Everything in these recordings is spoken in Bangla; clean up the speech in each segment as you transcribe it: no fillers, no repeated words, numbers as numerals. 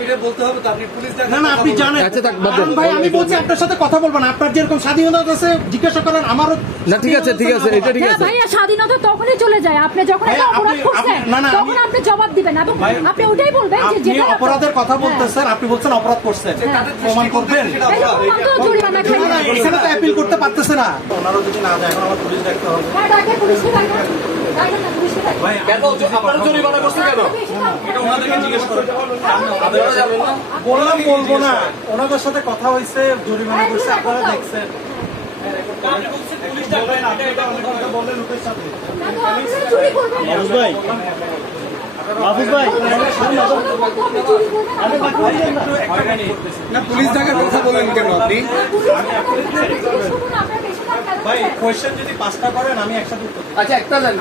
সেটা বলতে হবে তো, আপনি পুলিশ না না আপনি জানেন। আচ্ছা ভাই আমি বলছি আপনার সাথে কথা বলবো না, আপনার যেরকম স্বাধীনতা আছে জিজ্ঞাসা করেন আমারও। না ঠিক আছে এটা ঠিক আছে ভাইয়া, স্বাধীনতা তখনই চলে যায় আপনি যখন একটা অপরাধ করছেন, তখন আপনি জবাব দিবেন এবং আপনি ওটাই বলবেন যে যেটা অপরাধের কথা বলতেছেন, আপনি বলছেন অপরাধ করছেন, প্রমাণ করবেন। জরিমানা খাই না, এখানে তো অ্যাপিল করতে পারতেছে না। ওনারও যদি না যায় এখন আমার পুলিশ ডাকতে হবে। হ্যাঁ ডাকে পুলিশকে ডাকেন। ভাই কেন আপনারা জরিমানা করছেন কেন? এটা ওনাদেরকে জিজ্ঞেস করুন। আপনারা জানেন না? বললাম বলবো না, ওনাদের সাথে কথা হয়েছে, জরিমানা করছে, আপনারা দেখছেন। পুলিশ ডাকবেন, আপনি এটা অনেক কথা বললেন লোকের সাথে। মাহফুজ ভাই, না পুলিশ ডাকার কথা বলেন কেন আপনি? ভাই কোয়েশ্চেন যদি 5টা করেন আমি একসাথে উত্তর দেব। আচ্ছা একটা দেন,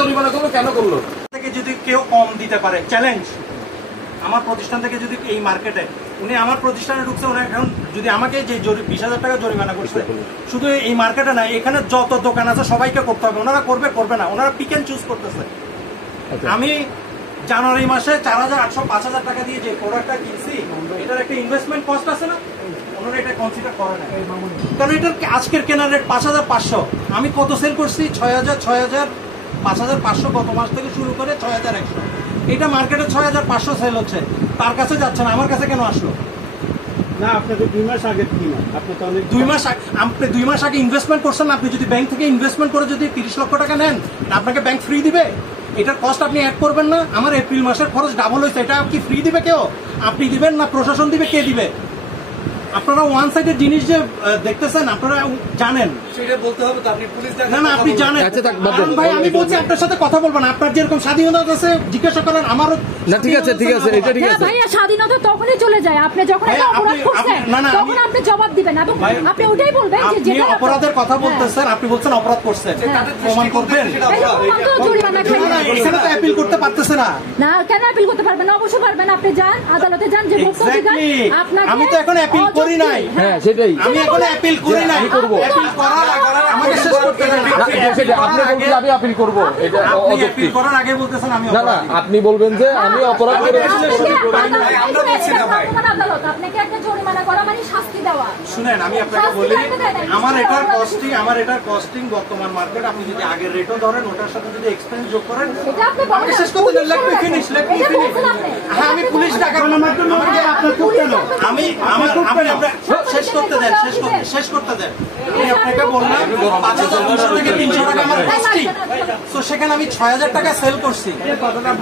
জরিমানা করলো কেন করলো? থেকে যদি কেউ কম দিতে পারে, চ্যালেঞ্জ আমার প্রতিষ্ঠান থেকে যদি এই মার্কেটে উনি আমার প্রতিষ্ঠানে ঢুকছে, উনি এখন যদি আমাকে যে 20,000 টাকা জরিমানা করছে, শুধু এই মার্কেটে না, এখানে যত দোকান আছে সবাইকে করতে হবে। ওনারা করবে না, ওনারা পিক এন্ড চুজ করতেছে। আমি জানুয়ারি মাসে 4,800 5,000 টাকা দিয়ে যে প্রোডাক্টটা কিনছি, এটার একটা ইনভেস্টমেন্ট কস্ট আছে না, ওনারা এটা কনসিডার করে না। কারণ এটার আজকের কেনার রেট 5,500, আমি কত সেল করছি 6,000 5,500 গত মাস থেকে শুরু করে 6,100। এটা মার্কেটে 6,500 সেল হচ্ছে, তার কাছে যাচ্ছে না, আমার কাছে কেন আসলো? না আপনাকে 2 মাস আগে কিনা, আপনি তো অনেক 2 মাস আগে ইনভেস্টমেন্ট করছেন। আপনি যদি ব্যাংক থেকে ইনভেস্টমেন্ট করে যদি 30 লক্ষ টাকা নেন, আপনাকে ব্যাংক ফ্রি দিবে? এটার কস্ট আপনি অ্যাড করবেন না? আমার এপ্রিল মাসের খরচ ডাবল হয়েছে, এটা কি ফ্রি দিবে কেউ? আপনি দিবেন না প্রশাসন দিবে? কে দিবে? আপনারা ওয়ান সাইডের জিনিস যে দেখতেছেন, আপনারা জানেন। সেটা বলতে হবে তো, আপনি পুলিশ ডাকার না না আপনি জানেন। আচ্ছা ভাই আমি বলছি আপনার সাথে কথা বলবো না, আপনার যেরকম স্বাধীনতা আছে জিজ্ঞাসা করেন আমারও। না ঠিক আছে এটা ঠিক আছে। ভাইয়া, স্বাধীনতা তখনই চলে যায় আপনি যখন একটা অপরাধ করছেন, তখন আপনি জবাব দিবেন এবং আপনি ওটাই বলবেন যে যেটা অপরাধের কথা বলতেছেন, আপনি বলছেন অপরাধ করছেন, প্রমাণ করবেন। জরিমানা খাই না, এখানে তো অ্যাপিল করতে পারতেছে না। না কেন অ্যাপিল করতে পারবেন? অবশ্যই পারবেন, আপনি যান আদালতে যান, যে ভোক্তা অধিকার আপনাকে। আমি তো এখন অ্যাপিল করি নাই। হ্যাঁ সেটাই, আমি এখন অ্যাপিল করি নাই, করব। অ্যাপিল করার আমাকে শেষ করতে দেন। আপনি বলছেন আমি আপিল করব, এটা অযৌক্তিক। করার আগে বলতেছেন আমি না না আপনি বলবেন যে আমি অপরাধ করে। আদালত আপনাকে একটা জরিমানা করা মানে শাস্তি দেওয়া। শুনেন আমি আপনাকে বলি, আমার এটার কস্টিং বর্তমান মার্কেট, আপনি যদি আগের রেটও ধরেন, ওটার সাথে যদি এক্সপেন্স যোগ করেন, আমাকে শেষ করতে দেন। Let me finish. হ্যাঁ আমি পুলিশ ডাকার মাধ্যমে আপনার খুব কেন আমি শেষ করতে দেন। আমি আপনাকে বললাম 5,200 থেকে 300 টাকা আমার কস্টিং, তো সেখানে আমি 6,000 টাকা সেল করছি।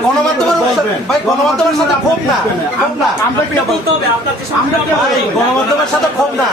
গণমাধ্যমের সাথে ক্ষোভ না, গণমাধ্যমের সাথে ক্ষোভ না।